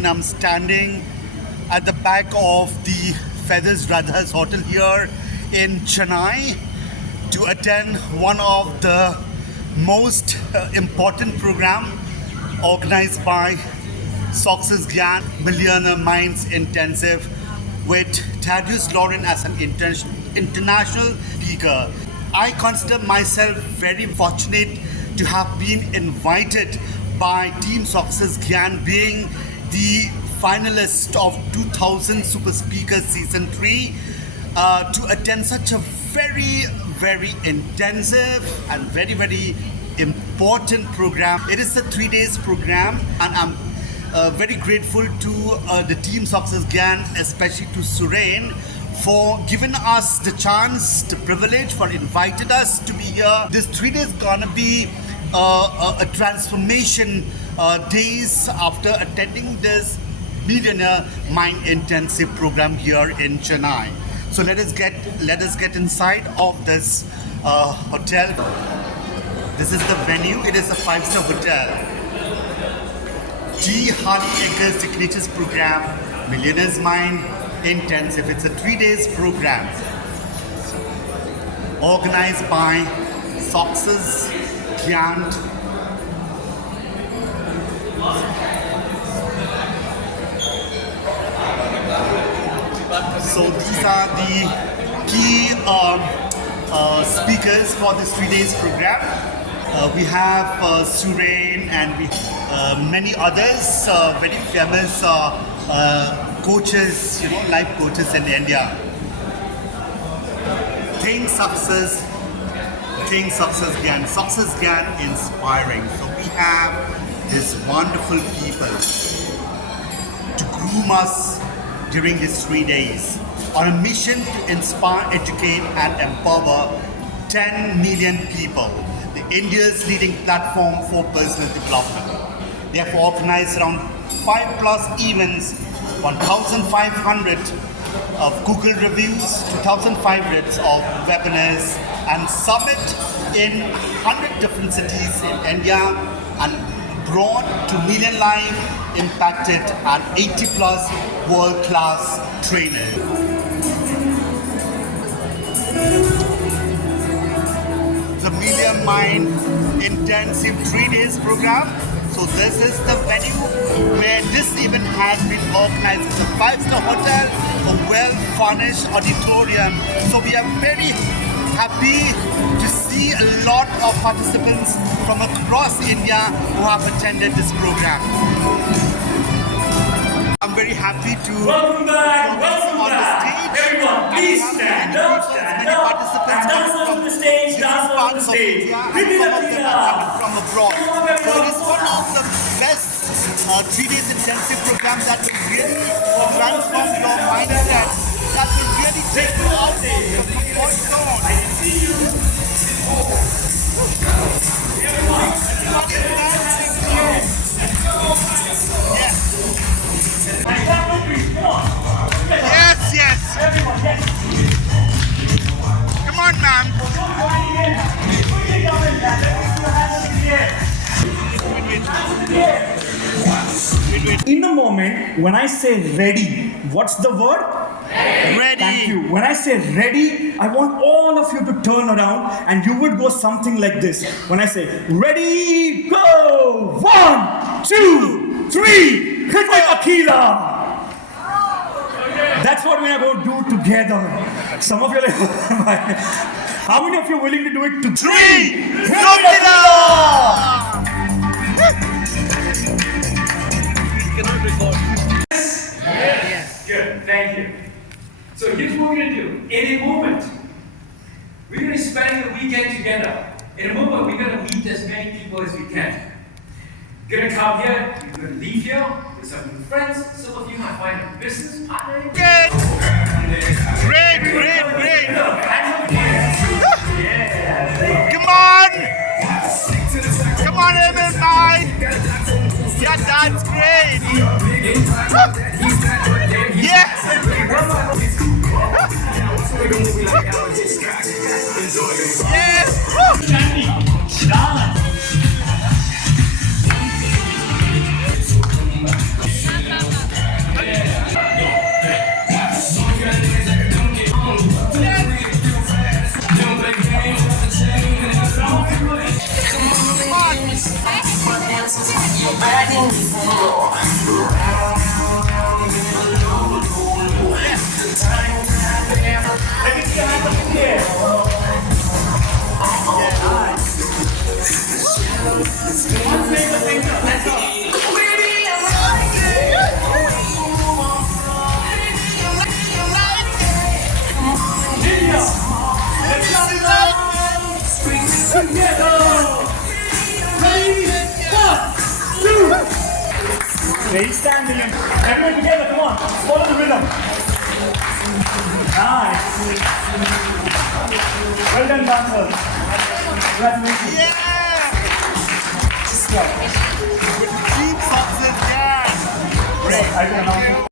and I'm standing at the back of the Feathers Radha's Hotel here in Chennai to attend one of the most important program organized by Success Gyan Millionaire Minds Intensive with Thaddeus Lauren as an international speaker. I consider myself very fortunate to have been invited by Team Success Gyan, being the finalist of 2000 Super Speakers Season 3, to attend such a very intensive and very important program. It is a 3 days program, and I'm very grateful to the Team Success Gyan, especially to Surain, for giving us the chance, the privilege, for inviting us to be here. This 3 days gonna be a transformation days after attending this Millionaire Mind Intensive program here in Chennai. So let us get inside of this hotel. This is the venue. It is a 5-star hotel. G. Harley Ecker Signatures Program, Millionaire's Mind Intensive. It's a 3 days program organized by Success Gyan. So these are the key speakers for this 3 days program. We have Surain and many others, very famous coaches, life coaches in India. Think Success Gyan. Success Gyan inspiring. So we have these wonderful people to groom us during these 3 days on a mission to inspire, educate and empower 10 million people. The India's leading platform for personal development. They have organized around 5+ events, 1,500 of Google reviews, 2,500 of webinars and summit in 100 different cities in India and abroad to million lives impacted and 80+ world-class trainers. The Millionaire Mind Intensive 3 days program. So this is the venue where this event has been organized. It's a 5-star hotel, a well-furnished auditorium. So we are very happy to see a lot of participants from across India who have attended this program. I'm very happy to welcome back on the stage. Everyone, please stand up, participants dance on the stage, dance on the stage. From abroad. So it is one of the best 3 days intensive programs that will really transform your mindset, that will really take you out of your comfort zone. I see you. Yes. Come on. Yes. Everyone, yes. Come on, man. In a moment, when I say ready, what's the word? Ready. Thank you. When I say ready, I want all of you to turn around and you would go something like this. When I say ready, go! 1, 2, 3, hit like Akila! That's what we are going to do together. Some of you are like, how many of you are willing to do it to 3? Hit like Akila! Cannot record. Yes. Good, thank you. So here's what we're going to do. In a moment, we're going to spend the weekend together. In a moment, we're going to meet as many people as we can. You're going to come here, you're going to leave here with some new friends. Some of you might find a business partner. Great. Come on, everybody. Yeah, that's great. Yes. Yes. Let me see your hands up in the air. One finger, hands up. India, let's start it up. Together. Ready? 1, 2. Stay standing. Everyone together, come on. Follow the rhythm. Nice. Well done, dancers. Congratulations. Yeah! Just go. Deep success, yeah! Great. I can announce it.